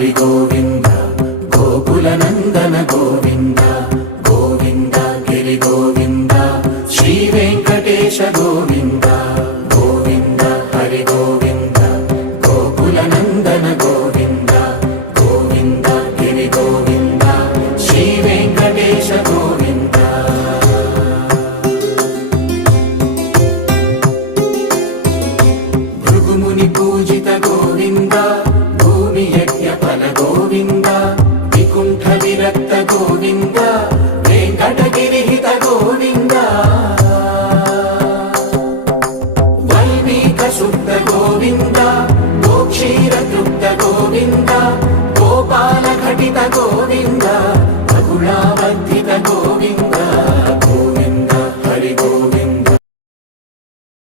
హరి గోవింద గోకుల నందన గోవింద గోవింద గిరి గోవింద శ్రీ వెంకటేశ గోవింద గోవింద హరి గోవింద గోకుల నందన గోవింద గోవింద గిరి గోవింద శ్రీ వెంకటేశ గోవింద భృగుముని పూజిత గోవింద భూమి యజ్ఞ ఫల గోవింద వికుంఠ విరక్త గోవింద వెంకటగిరిహిత గోవింద వైదిక శుద్ధ గోవింద గోక్షీర తృప్త గోవింద గోపాల ఘటిత గోవింద